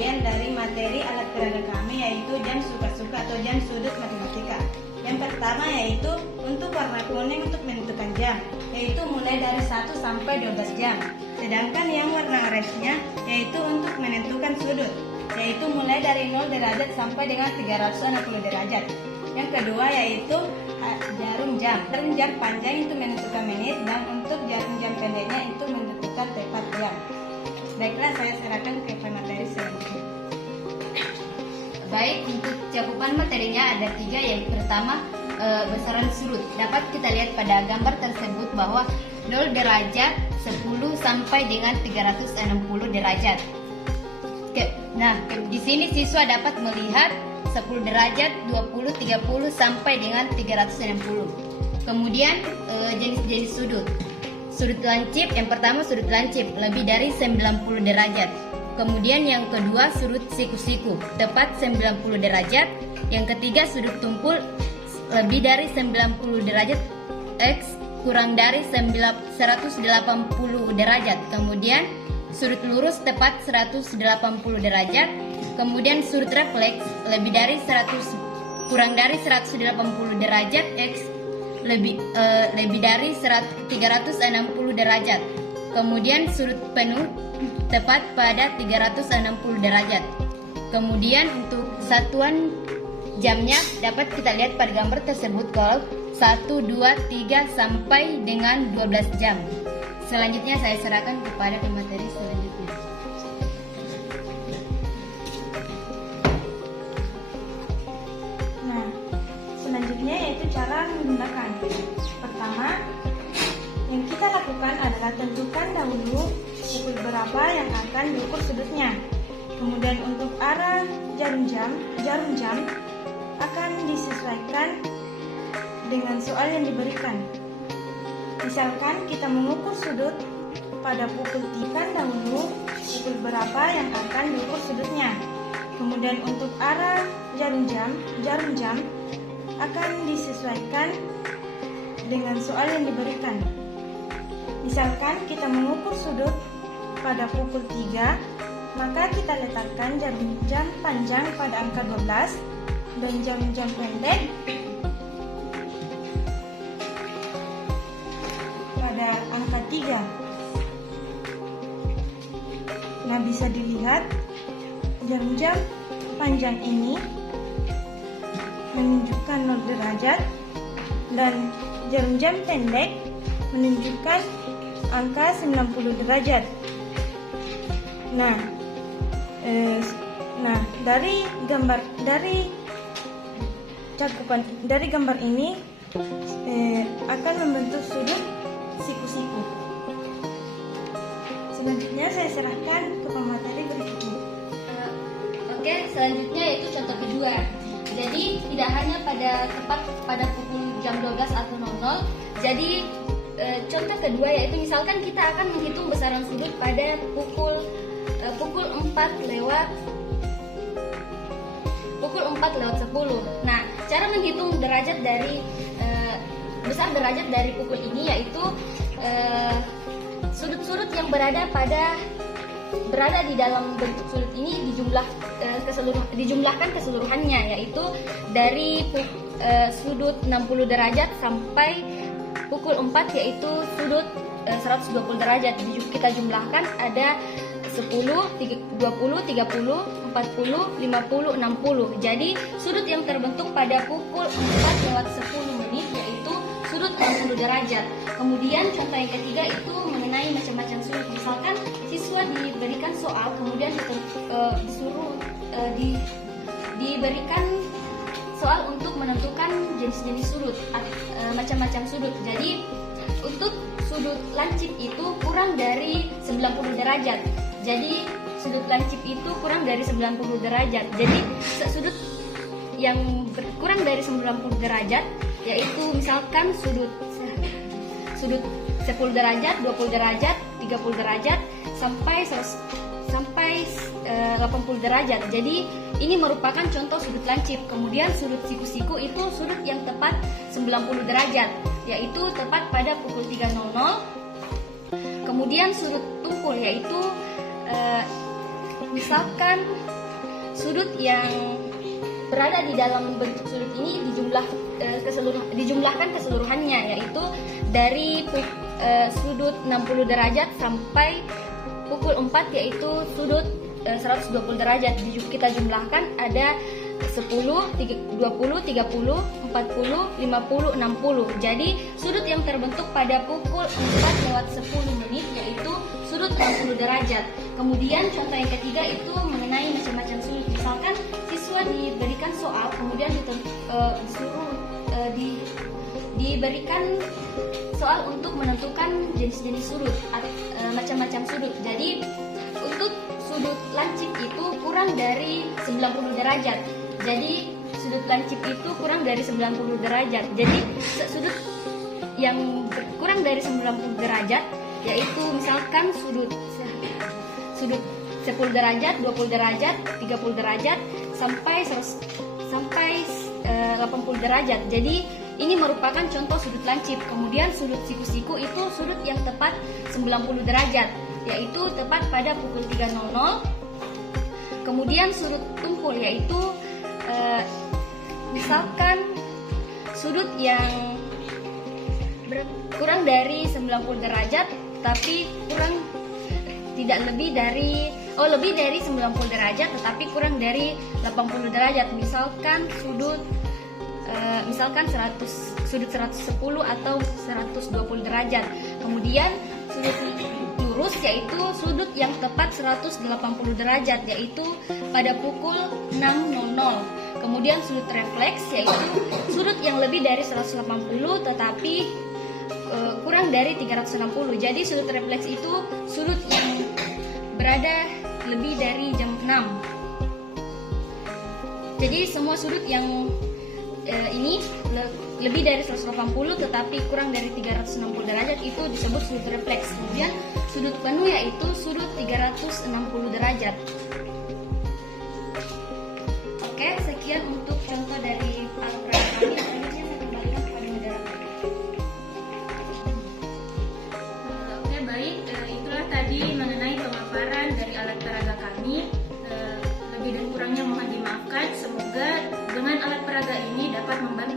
bagian dari materi alat peraga kami, yaitu jam suka-suka atau jam sudut matematika. Yang pertama yaitu untuk warna kuning untuk menentukan jam, yaitu mulai dari 1 sampai 12 jam. Sedangkan yang warna oranye yaitu untuk menentukan sudut, yaitu mulai dari 0 derajat sampai dengan 360 derajat. Yang kedua yaitu jarum jam. Jarum jam panjang itu menentukan menit, dan untuk jarum jam pendeknya itu menentukan tepat jam. Baiklah, saya serahkan ke pemateri selanjutnya. Baik, untuk cakupan materinya ada 3. Yang pertama, besaran sudut. Dapat kita lihat pada gambar tersebut bahwa 0 derajat, 10 sampai dengan 360 derajat. Di sini siswa dapat melihat 10 derajat, 20, 30 sampai dengan 360. Kemudian jenis-jenis sudut. Sudut lancip, yang pertama sudut lancip lebih dari 90 derajat. Kemudian yang kedua sudut siku-siku tepat 90 derajat. Yang ketiga sudut tumpul lebih dari 90 derajat X kurang dari 180 derajat. Kemudian sudut lurus tepat 180 derajat. Kemudian sudut refleks lebih dari 100 kurang dari 180 derajat X lebih dari 360 derajat. Kemudian sudut penuh tepat pada 360 derajat. Kemudian untuk satuan jamnya dapat kita lihat pada gambar tersebut kalau 1, 2, 3 sampai dengan 12 jam. Selanjutnya saya serahkan kepada pemateri selanjutnya. Nah, selanjutnya yaitu cara menggunakan. Pertama, yang kita lakukan adalah tentukan dahulu pukul berapa yang akan diukur sudutnya. Kemudian untuk arah jarum jam akan disesuaikan dengan soal yang diberikan. Misalkan kita mengukur sudut pada pukul 3 dahulu pukul berapa yang akan diukur sudutnya. Kemudian untuk arah jarum jam akan disesuaikan dengan soal yang diberikan. Misalkan kita mengukur sudut pada pukul 3, maka kita letakkan jarum jam panjang pada angka 12 dan jarum jam pendek pada angka 3. Nah, bisa dilihat jarum jam panjang ini menunjukkan 0 derajat dan jarum jam pendek menunjukkan angka 90 derajat. Nah, dari gambar ini akan membentuk sudut siku-siku. Selanjutnya saya serahkan ke pemateri berikutnya. Oke, selanjutnya yaitu contoh kedua. Jadi tidak hanya tepat pada pukul jam 12 atau 00. Jadi contoh kedua yaitu misalkan kita akan menghitung besaran sudut pada pukul 4 lewat 10. Nah, cara menghitung derajat dari besar derajat dari pukul ini yaitu sudut-sudut yang berada di dalam bentuk sudut ini dijumlahkan keseluruhannya, yaitu dari sudut 60 derajat sampai pukul 4 yaitu sudut 120 derajat. Kita jumlahkan ada 10, 20, 30, 40, 50, 60. Jadi sudut yang terbentuk pada pukul 4 lewat 10 menit yaitu sudut 60 derajat. Kemudian contoh yang ketiga itu mengenai macam-macam sudut. Misalkan siswa diberikan soal, kemudian diberikan soal untuk menentukan jenis-jenis sudut, macam-macam sudut. Jadi untuk sudut lancip itu kurang dari 90 derajat. Jadi sudut lancip itu kurang dari 90 derajat. Jadi sudut yang kurang dari 90 derajat yaitu misalkan sudut 10 derajat, 20 derajat, 30 derajat sampai 80 derajat. Jadi ini merupakan contoh sudut lancip. Kemudian sudut siku-siku itu sudut yang tepat 90 derajat, yaitu tepat pada pukul 3.00. Kemudian sudut tumpul yaitu Misalkan sudut yang berada di dalam bentuk sudut ini dijumlahkan keseluruhannya, yaitu dari sudut 60 derajat sampai pukul 4, yaitu sudut 120 derajat. Kita jumlahkan ada 10, 20, 30, 40, 50, 60. Jadi sudut yang terbentuk pada pukul 4:10 yaitu sudut 60 derajat. Kemudian contoh yang ketiga itu mengenai macam-macam sudut. Misalkan siswa diberikan soal, kemudian diberikan soal untuk menentukan jenis-jenis sudut, macam-macam sudut. Jadi untuk sudut lancip itu kurang dari 90 derajat. Jadi sudut lancip itu kurang dari 90 derajat. Jadi sudut yang kurang dari 90 derajat yaitu misalkan sudut 10 derajat, 20 derajat, 30 derajat sampai 80 derajat. Jadi ini merupakan contoh sudut lancip. Kemudian sudut siku-siku itu sudut yang tepat 90 derajat, yaitu tepat pada pukul 3:00. Kemudian sudut tumpul yaitu misalkan sudut yang kurang dari 90 derajat tapi lebih dari 90 derajat tetapi kurang dari 80 derajat. Misalkan sudut 110 atau 120 derajat. Kemudian sudut lurus yaitu sudut yang tepat 180 derajat, yaitu pada pukul 6:00. Kemudian sudut refleks yaitu sudut yang lebih dari 180 tetapi kurang dari 360. Jadi sudut refleks itu sudut yang berada lebih dari jam 6. Jadi semua sudut yang ini lebih dari 180 tetapi kurang dari 360 derajat itu disebut sudut refleks. Kemudian sudut penuh yaitu sudut 360 derajat. Oke, sekian untuk contoh dari alat peraga kami. Selanjutnya saya kembalikan kepada moderator. Oke, baik. Itulah tadi mengenai pemaparan dari alat peraga kami. Lebih dan kurangnya mohon dimaafkan. Semoga dengan alat peraga ini dapat membantu